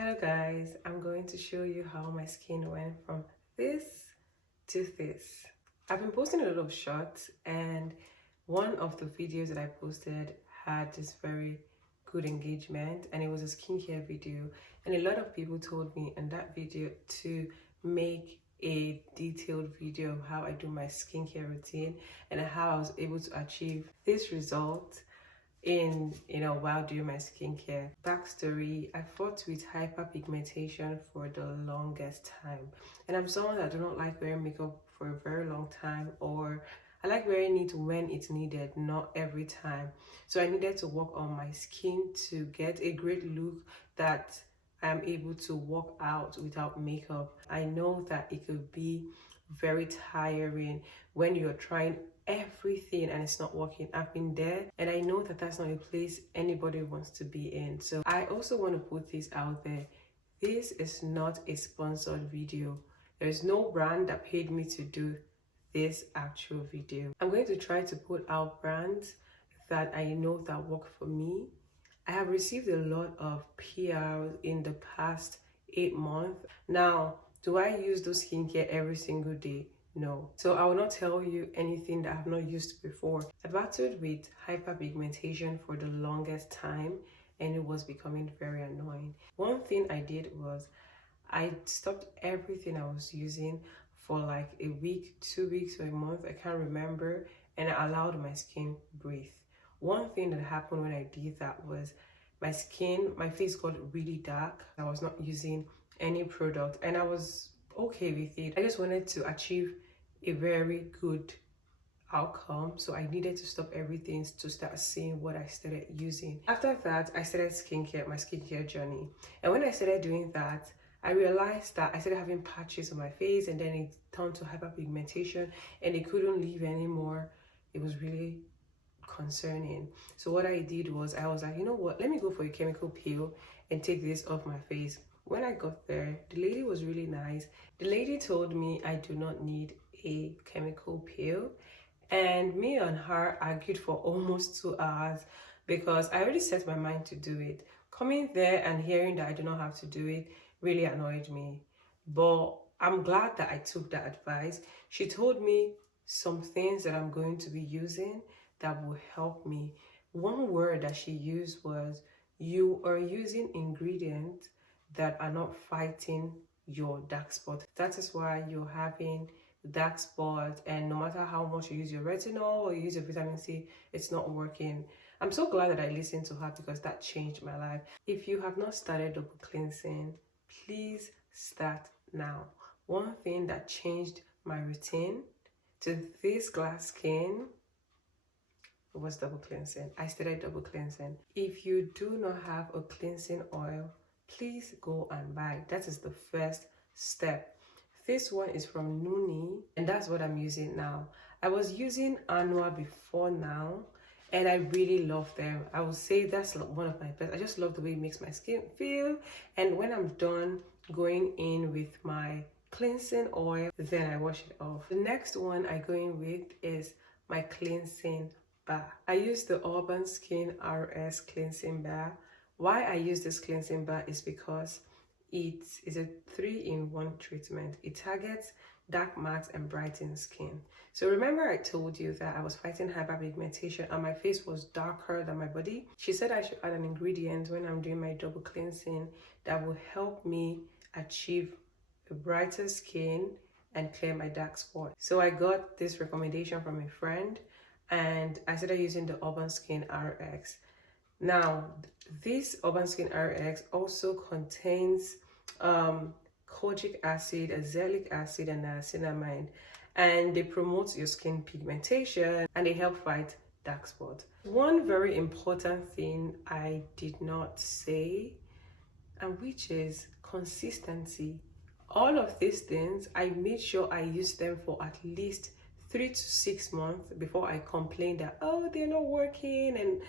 Hello guys, I'm going to show you how my skin went from this to this. I've been posting a lot of shots and one of the videos that I posted had this very good engagement and it was a skincare video, and a lot of people told me in that video to make a detailed video of how I do my skincare routine and how I was able to achieve this result while doing my skincare. Backstory: I fought with hyperpigmentation for the longest time, and I'm someone that do not like wearing makeup for a very long time, or I like wearing it when it's needed, not every time. So I needed to work on my skin to get a great look that I'm able to walk out without makeup. I know that it could be very tiring when you're trying everything and it's not working. I've been there, and I know that that's not a place anybody wants to be in. So I also want to put this out there. This is not a sponsored video. There's no brand that paid me to do this actual video. I'm going to try to put out brands that I know that work for me. I have received a lot of PRs in the past 8 months. Now, do I use those skincare every single day? No. So I will not tell you anything that I have not used before. I battled with hyperpigmentation for the longest time and it was becoming very annoying. One thing I did was I stopped everything I was using for like a week, 2 weeks, or a month, I can't remember, and I allowed my skin breathe. One thing that happened when I did that was my face got really dark. I was not using any product and I was okay with it. I just wanted to achieve a very good outcome, so I needed to stop everything to start seeing what I started using. After that, I started my skincare journey, and when I started doing that, I realized that I started having patches on my face, and then it turned to hyperpigmentation and it couldn't leave anymore. It was really concerning. So what I did was I was like, you know what, let me go for a chemical peel and take this off my face. When I got there, the lady was really nice. The lady told me I do not need a chemical peel, and me and her argued for almost 2 hours because I already set my mind to do it. Coming there and hearing that I do not have to do it really annoyed me, but I'm glad that I took that advice. She told me some things that I'm going to be using that will help me. One word that she used was, you are using ingredients that are not fighting your dark spot. That is why you're having dark spots, and no matter how much you use your retinol or you use your vitamin C, it's not working. I'm so glad that I listened to her because that changed my life. If you have not started double cleansing, please start now. One thing that changed my routine to this glass skin was double cleansing. I started double cleansing. If you do not have a cleansing oil, please go and buy. That is the first step. This one is from Nuni, and that's what I'm using now. I was using Anua before now, and I really love them. I would say that's one of my best. I just love the way it makes my skin feel. And when I'm done going in with my cleansing oil, then I wash it off. The next one I go in with is my cleansing bar. I use the Urban Skin RS cleansing bar. Why I use this cleansing bar is because it is a 3-in-1 treatment. It targets dark marks and brightens skin. So remember I told you that I was fighting hyperpigmentation and my face was darker than my body? She said I should add an ingredient when I'm doing my double cleansing that will help me achieve a brighter skin and clear my dark spot. So I got this recommendation from a friend and I started using the Urban Skin RX. Now, this Urban Skin RX also contains kojic acid, azelaic acid, and niacinamide, and they promote your skin pigmentation and they help fight dark spots. One very important thing I did not say, and which is consistency. All of these things, I made sure I used them for at least 3 to 6 months before I complained that, oh, they're not working and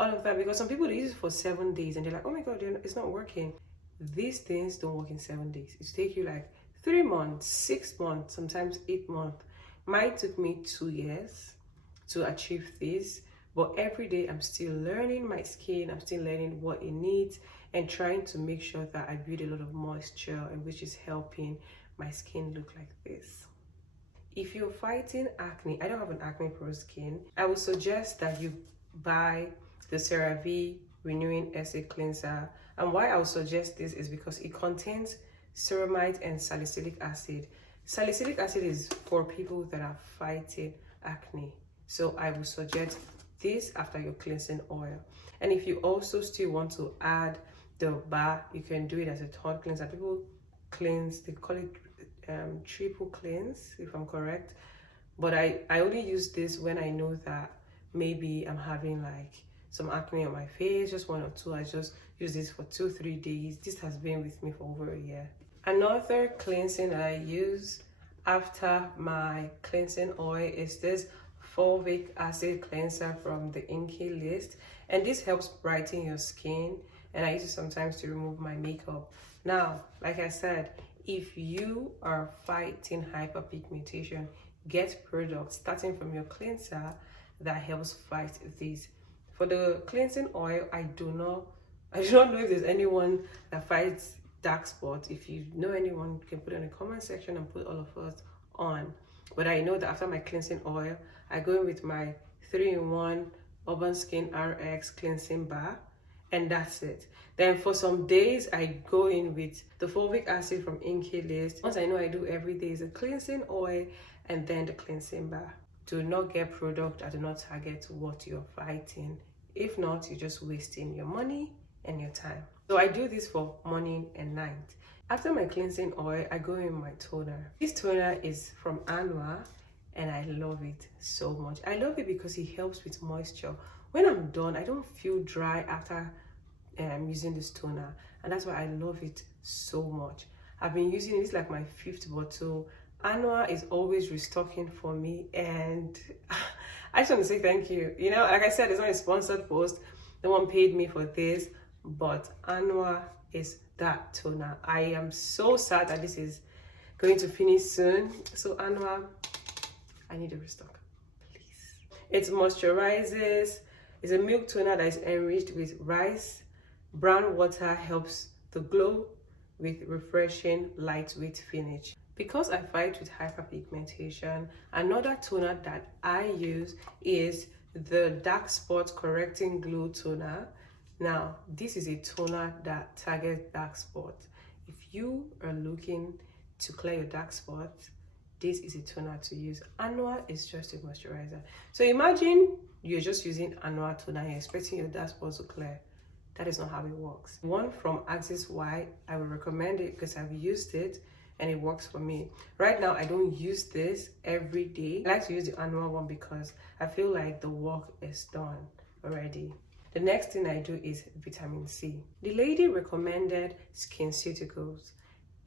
all of that, because some people use it for 7 days and they're like, oh my god, it's not working. These things don't work in 7 days. It take you like 3 months, 6 months, sometimes 8 months. Mine took me 2 years to achieve this, but every day I'm still learning my skin, I'm still learning what it needs, and trying to make sure that I build a lot of moisture, and which is helping my skin look like this. If you're fighting acne, I don't have an acne prone skin, I would suggest that you buy the CeraVe Renewing Essay Cleanser. And why I would suggest this is because it contains ceramide and salicylic acid. Salicylic acid is for people that are fighting acne. So I would suggest this after your cleansing oil. And if you also still want to add the bar, you can do it as a third cleanser. People cleanse, they call it triple cleanse, if I'm correct. But I only use this when I know that maybe I'm having like some acne on my face, just 1 or 2. I just use this for 2-3 days. This has been with me for over a year. Another cleansing that I use after my cleansing oil is this fulvic acid cleanser from the Inky list, and this helps brighten your skin, and I use it sometimes to remove my makeup. Now, like I said, if you are fighting hyperpigmentation, get products starting from your cleanser that helps fight this. For the cleansing oil, I do not know if there's anyone that fights dark spots. If you know anyone, you can put it in the comment section and put all of us on. But I know that after my cleansing oil, I go in with my 3-in-1 Urban Skin RX cleansing bar, and that's it. Then for some days, I go in with the fulvic acid from Inky list. Once I know I do every day is a cleansing oil and then the cleansing bar. Do not get product that do not target what you're fighting. If not, you're just wasting your money and your time. So I do this for morning and night. After my cleansing oil, I go in my toner. This toner is from Anwar, and I love it so much. I love it because it helps with moisture. When I'm done, I don't feel dry after using this toner, and that's why I love it so much. I've been using it, it's like my 5th bottle. Anwar is always restocking for me, and I just want to say thank you. You know, like I said, it's not a sponsored post. No one paid me for this, but Anwar is that toner. I am so sad that this is going to finish soon. So Anwar, I need a restock, please. It moisturizes. It's a milk toner that is enriched with rice. Brown water helps the glow with refreshing lightweight finish. Because I fight with hyperpigmentation, another toner that I use is the dark spot correcting glow toner. Now, this is a toner that targets dark spots. If you are looking to clear your dark spots, this is a toner to use. Anwar is just a moisturizer. So imagine you're just using Anwar toner and you're expecting your dark spots to clear. That is not how it works. One from Axis Y, I would recommend it because I've used it and it works for me. Right now, I don't use this every day. I like to use the Anwar one because I feel like the work is done already. The next thing I do is vitamin C. The lady recommended SkinCeuticals,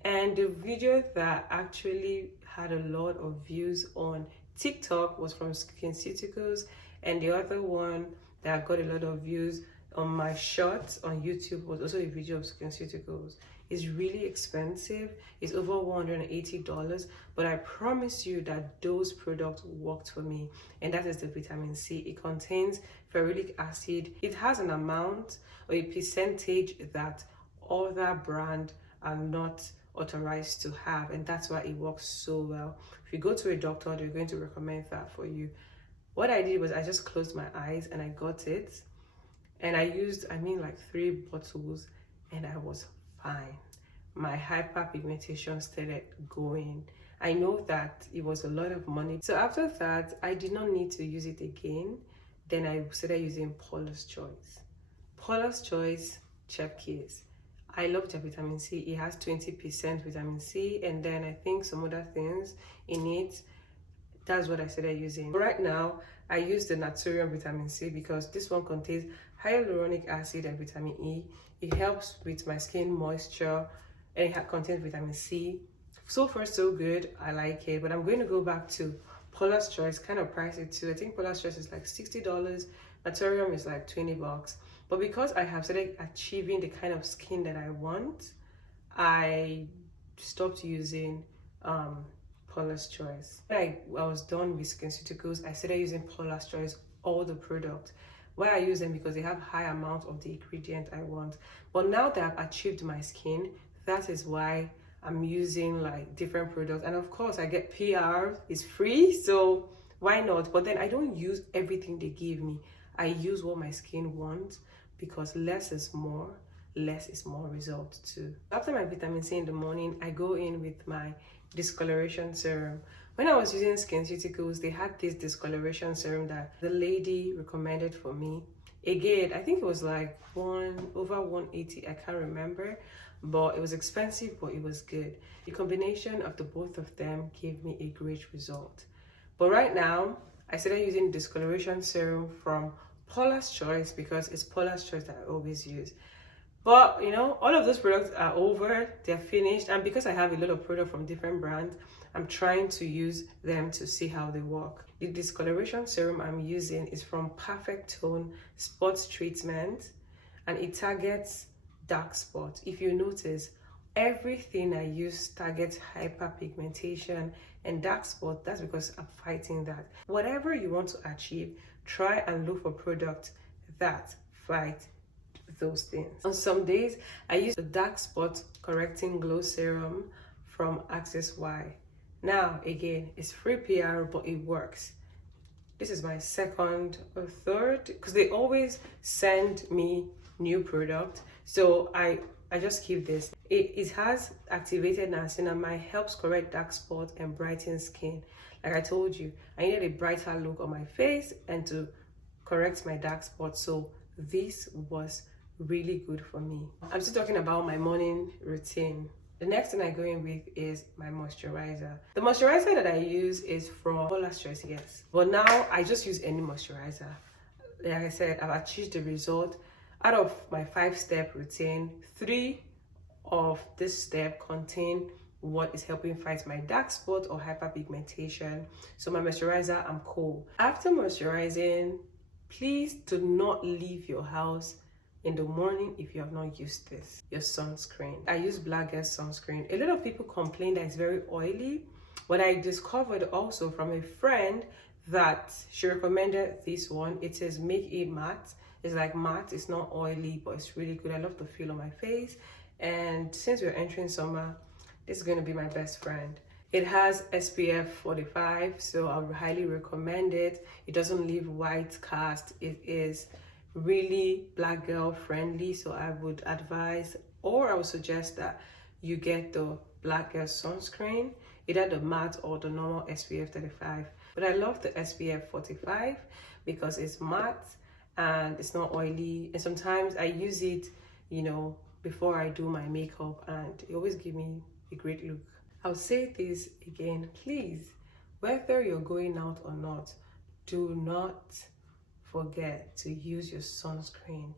and the video that actually had a lot of views on TikTok was from SkinCeuticals, and the other one that got a lot of views on my shorts on YouTube was also a video of SkinCeuticals. It's really expensive. It's over $180, but I promise you that those products worked for me, and that is the vitamin C. It contains ferulic acid. It has an amount or a percentage that other brands are not authorized to have, and that's why it works so well. If you go to a doctor, they're going to recommend that for you. What I did was I just closed my eyes and I got it, and I used, like 3 bottles, and I was fine. My hyperpigmentation started going. I know that it was a lot of money. So after that, I did not need to use it again. Then I started using Paula's Choice. Paula's Choice, check case. I love the vitamin C. It has 20% vitamin C, and then I think some other things in it. That's what I started using. Right now, I use the Naturium vitamin C because this one contains hyaluronic acid and vitamin E. It helps with my skin moisture, and it contains vitamin C. So far, so good. I like it, but I'm going to go back to Paula's Choice. Kind of pricey too. I think Paula's Choice is like $60. Naturium is like $20. But because I have started achieving the kind of skin that I want, I stopped using Paula's Choice. When I was done with SkinCeuticals, I started using Paula's Choice, all the products. Why I use them? Because they have high amount of the ingredient I want. But now that I've achieved my skin, that is why I'm using like different products. And of course I get PR, it's free, so why not? But then I don't use everything they give me. I use what my skin wants, because less is more result too. After my vitamin C in the morning, I go in with my discoloration serum. When I was using SkinCeuticals, they had this discoloration serum that the lady recommended for me. Again, I think it was like over 180, I can't remember, but it was expensive, but it was good. The combination of the both of them gave me a great result. But right now, I started using discoloration serum from Paula's Choice, because it's Paula's Choice that I always use. But you know, all of those products are over, they're finished, and because I have a lot of products from different brands, I'm trying to use them to see how they work. The discoloration serum I'm using is from Perfect Tone Sports Treatment, and it targets dark spots. If you notice, everything I use targets hyperpigmentation and dark spot. That's because I'm fighting that. Whatever you want to achieve, try and look for products that fight those things. On some days, I use the dark spot correcting glow serum from Access Y. Now again, it's free PR, but it works. This is my second or third, because they always send me new product, so I just keep this. It has activated niacinamide, helps correct dark spots and brighten skin. Like I told you, I needed a brighter look on my face and to correct my dark spots, so this was really good for me. I'm still talking about my morning routine. The next thing I go in with is my moisturizer. The moisturizer that I use is from Paula's Choice, yes. But now I just use any moisturizer. Like I said, I've achieved the result. Out of my 5-step routine, 3 of this step contain what is helping fight my dark spot or hyperpigmentation. So my moisturizer, I'm cool. After moisturizing, please do not leave your house in the morning if you have not used this. Your sunscreen. I use Black Girl sunscreen. A lot of people complain that it's very oily, but I discovered also from a friend that she recommended this one. It says make it matte. It's like matte, it's not oily, but it's really good. I love the feel on my face, and since we're entering summer, this is going to be my best friend. It has SPF 45, so I would highly recommend it. It doesn't leave white cast. It is really black girl friendly, so I would advise, or I would suggest that you get the Black Girl sunscreen, either the matte or the normal SPF 35. But I love the SPF 45 because it's matte and it's not oily, and sometimes I use it, you know, before I do my makeup, and it always gives me a great look. I'll say this again, please, whether you're going out or not, do not forget to use your sunscreen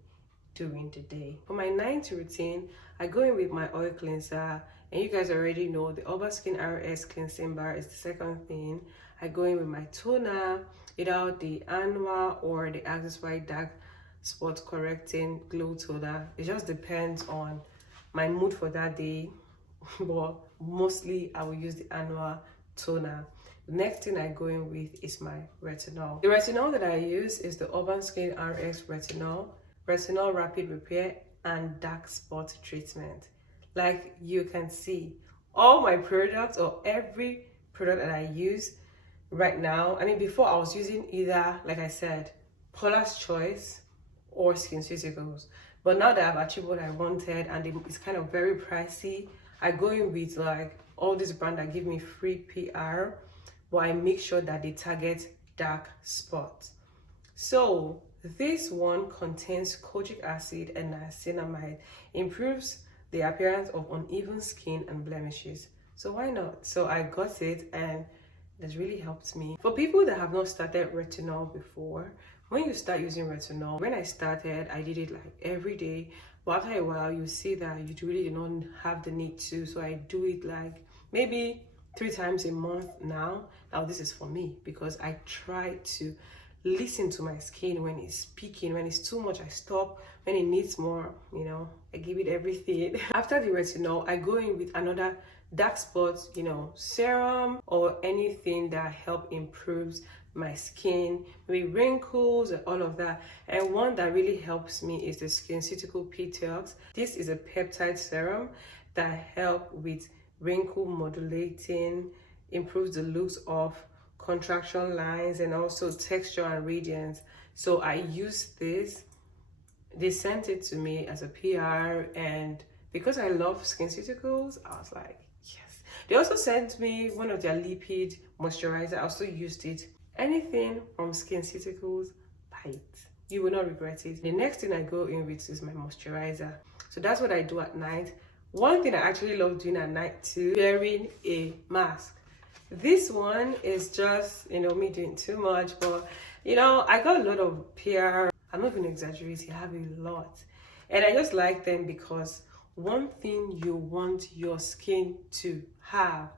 during the day. For my night routine, I go in with my oil cleanser, and you guys already know the Urban Skin RS cleansing bar is the second thing. I go in with my toner, either the Anwar or the Access Y dark spot correcting glow toner. It just depends on my mood for that day, but mostly I will use the Anwar toner. The next thing I go in with is my retinol. The retinol that I use is the Urban Skin RX Retinol Rapid Repair and Dark Spot Treatment. Like you can see, all my products, or every product that I use right now, I mean, before I was using either, like I said, Paula's Choice or SkinCeuticals. But now that I've achieved what I wanted and it's kind of very pricey, I go in with like all these brands that give me free PR, but I make sure that they target dark spots. So this one contains kojic acid and niacinamide, improves the appearance of uneven skin and blemishes. So why not? So I got it, and that's really helped me. For people that have not started retinol before, when you start using retinol, when I started, I did it like every day, but after a while you see that you really do not have the need to, so I do it like maybe 3 times a month now. Now this is for me because I try to listen to my skin. When it's speaking, when it's too much, I stop. When it needs more, you know, I give it everything. After the retinol, I go in with another dark spots, you know, serum or anything that help improves my skin, maybe wrinkles and all of that. And one that really helps me is the SkinCeutical Detox. This is a peptide serum that helps with wrinkle modulating, improves the looks of contraction lines, and also texture and radiance. So I use this. They sent it to me as a PR, and because I love SkinCeuticals, I was like, yes. They also sent me one of their lipid moisturizer. I also used it. Anything from SkinCeuticals, buy it. You will not regret it. The next thing I go in with is my moisturizer. So that's what I do at night. One thing I actually love doing at night too, wearing a mask. This one is just, me doing too much, but I got a lot of PR. I'm not even exaggerating, I have a lot. And I just like them because one thing you want your skin to have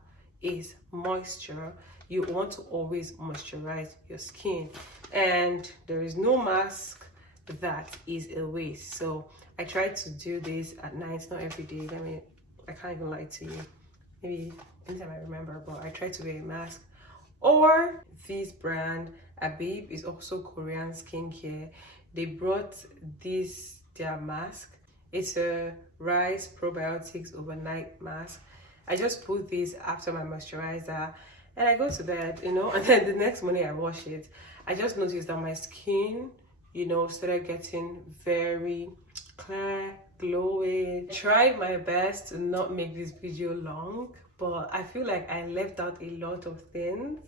is moisture. You want to always moisturize your skin, and there is no mask that is a waste. So I try to do this at night, not every day. I mean, I can't even lie to you. Maybe anytime I remember, but I try to wear a mask. Or this brand, Abib, is also Korean skincare. They brought their mask. It's a rice probiotics overnight mask. I just put this after my moisturizer and I go to bed, and then the next morning I wash it. I just noticed that my skin, started getting very clear, glowing. I tried my best to not make this video long, but I feel like I left out a lot of things.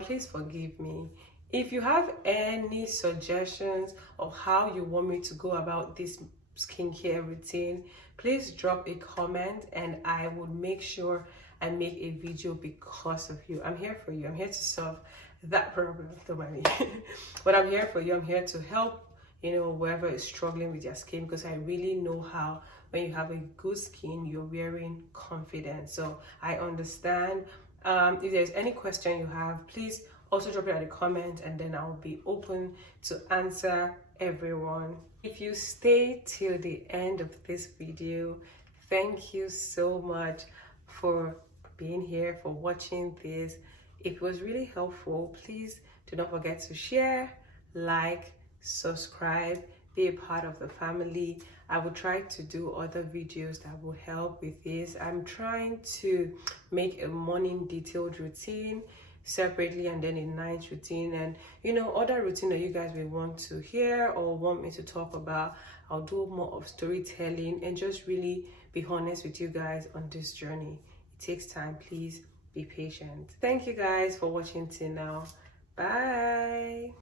Please forgive me. If you have any suggestions of how you want me to go about this skincare routine, please drop a comment and I will make sure I make a video because of you. I'm here for you. I'm here to solve that problem. Don't mind me. But I'm here for you. I'm here to help, whoever is struggling with their skin, because I really know how when you have a good skin, you're wearing confidence. So I understand. If there's any question you have, please also drop it at the comment, and then I'll be open to answer everyone. If you stay till the end of this video, thank you so much for being here, for watching this. If it was really helpful, please do not forget to share, like, subscribe, be a part of the family. I will try to do other videos that will help with this. I'm trying to make a morning detailed routine separately and then a night routine, and other routine that you guys will want to hear or want me to talk about. I'll do more of storytelling and just really be honest with you guys on this journey. It takes time. Please be patient. Thank you guys for watching till now. Bye.